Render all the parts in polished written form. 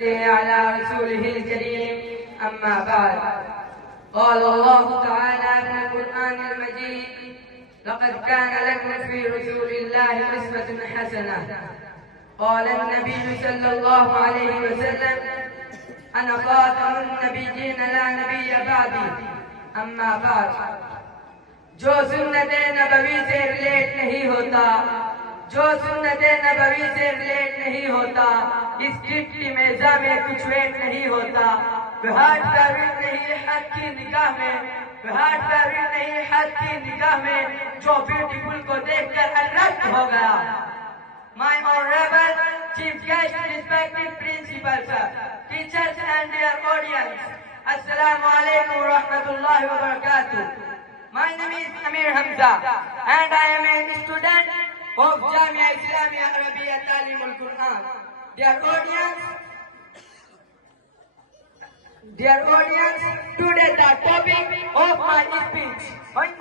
على رسوله الكريم أما بعد. قال الله تعالى في القرآن المجيد: لقد كان لكم في رسول الله أسوة حسنة. قال النبي صلى الله عليه وسلم: أنا خاتم النبيين لا نبي بعدي أما بعد. जो सुन्नत नबवी से रिलेट नहीं होता, जो सुन्नत नबवी से रिलेट नहीं होता, इस चिट्ठी में जामे कुछ वेट नहीं होता। बिहार तारीफ नहीं हक की निगाह में, बिहार तारीफ नहीं हक की निगाह में, जो ब्यूटीफुल को देखकर अट्रैक्ट हो गया। My honorable chief guest, respected principal sir, teachers and their audience, Assalamu alaikum wa rahmatullahi wa barakatuh. My name is Amir Hamza and I am a student of Jamia Islamia Arabiya Talim al-Quran. Dear audience, today the topic of my speech in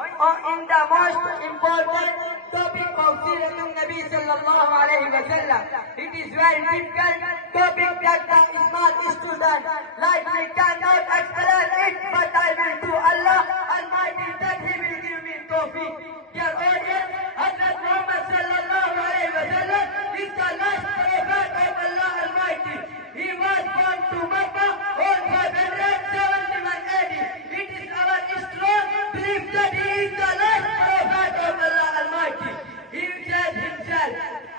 the most important topic of Siratul Nabi sallallahu alayhi wa sallam. It is very difficult topic that the small student like me cannot explain it, but I will do Allah Almighty that He will give me tawfiq. Dear audience, Hazrat Muhammad sallallahu alayhi wa sallam is the last prophet of Allah Almighty. He was born to Makkah on 571 AD. It is our strong belief that he is the last prophet of Allah Almighty. He said himself,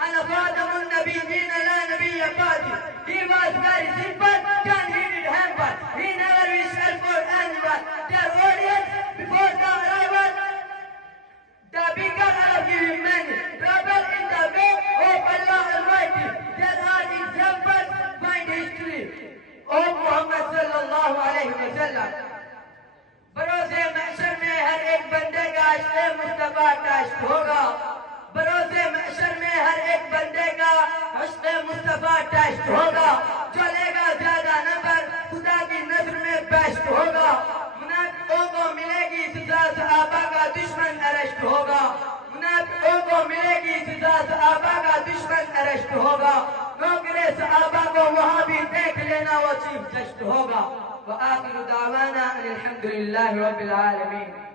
"Ana khatamun nabiyyin la nabiyya ba'di." He was very simple, and he did hamper. He never wished for anyone. Dear audience, before the arrival, the bigger Arab giving many travel in the way of Allah Almighty. There are examples by the history of Muhammad sallallahu alayhi wa sallam. बरोज़े महशर में हर एक बंदे का इश्क़ मुस्तफ़ा टस्ट होगा। बरोज़े महशर में हर एक बंदे का इश्क़ मुस्तफ़ा टस्ट होगा। जो लेगा ज्यादा नंबर खुदा की नज़र में बेस्ट होगा। मुनाफ़िक़ों को मिलेगी सज़ा, सहाबा का दुश्मन अरेस्ट होगा। मुनाफ़िक़ों को मिलेगी सज़ा, सहाबा का दुश्मन अरेस्ट होगा। नौकरे सहाबा को वहाँ भी देख लेना, वो चीफ जस्ट होगा। وآخر دعوانا أن الحمد لله رب العالمين.